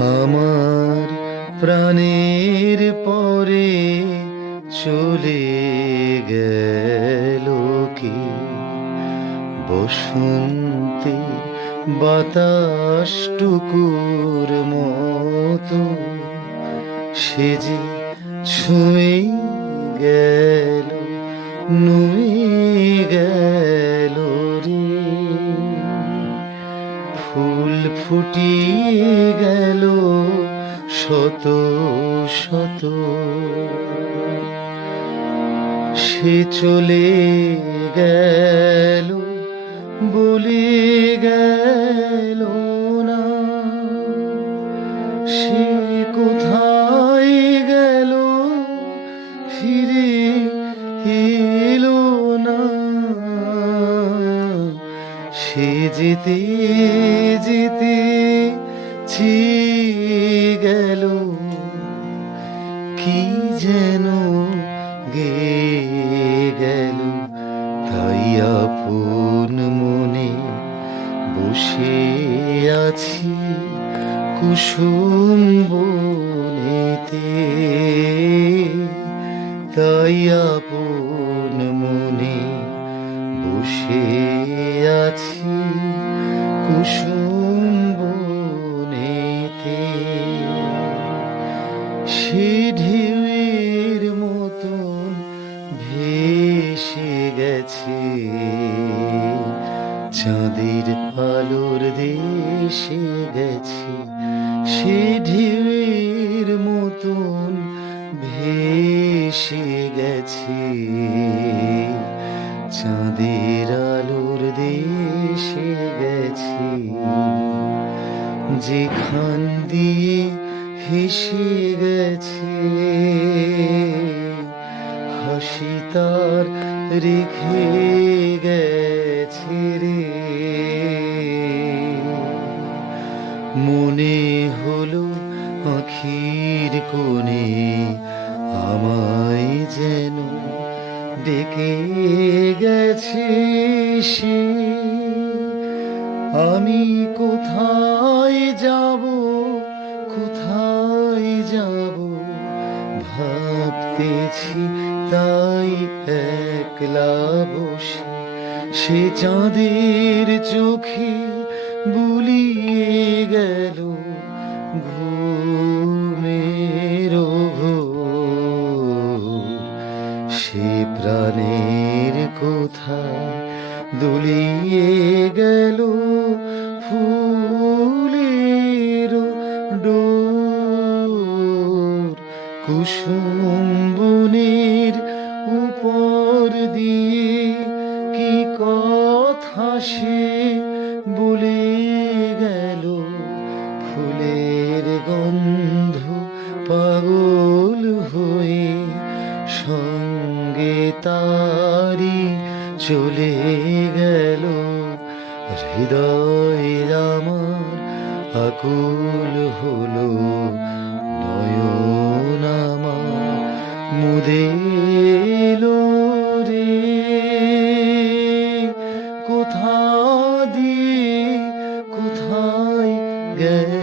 আমার প্রাণের পরে চলে গেল কি বসন্তে বাতাসটুকুর মতো সে যে ছুঁয়ে গেল নুয়ে গেল রে ফুল ফুটিয়ে গেল শত শত সে চলে গেল বলে গেল না সে কোথায় গেল ফিরে এলো না সে যেতে যেতে ছিয়ে গেল কি যেন গেয়ে গেল তাই আপন মনে বসে আছি কুসুম বনেতে তাই আপন মনে বসে আছি কুসুম বনেতে সে ঢেউয়ের মতন ভেসে গেছে চাঁদের আলোর দেশে গেছে সে ঢেউয়ের মতন ভেসে গেছে চাঁদের আলোর দেশে গেছে যেখান দিয়ে হেসে গেছে হাসি তার রেখে গেছে রে মনে হলো আখির কোণে আমায় যেন ডেকে গেছে সে আমি কোথায় যাব কোথায় যাব ভাবতেছি তাই একলা বসে সে চাঁদের চোখে বুলিয়ে গেল ঘুমের ঘোর সে প্রাণের কোথায় দুলিয়ে গেল ফুলের ডোর কুসুম বনের উপর দিয়ে কি কথা সে বলে গেল ফুলের গন্ধ পাগল হয়ে সঙ্গে তারি চলে গেল হৃদয় আমার আকুল হলো নয়ন আমার মুদেলো রে কোথা দিয়ে কোথায় গেল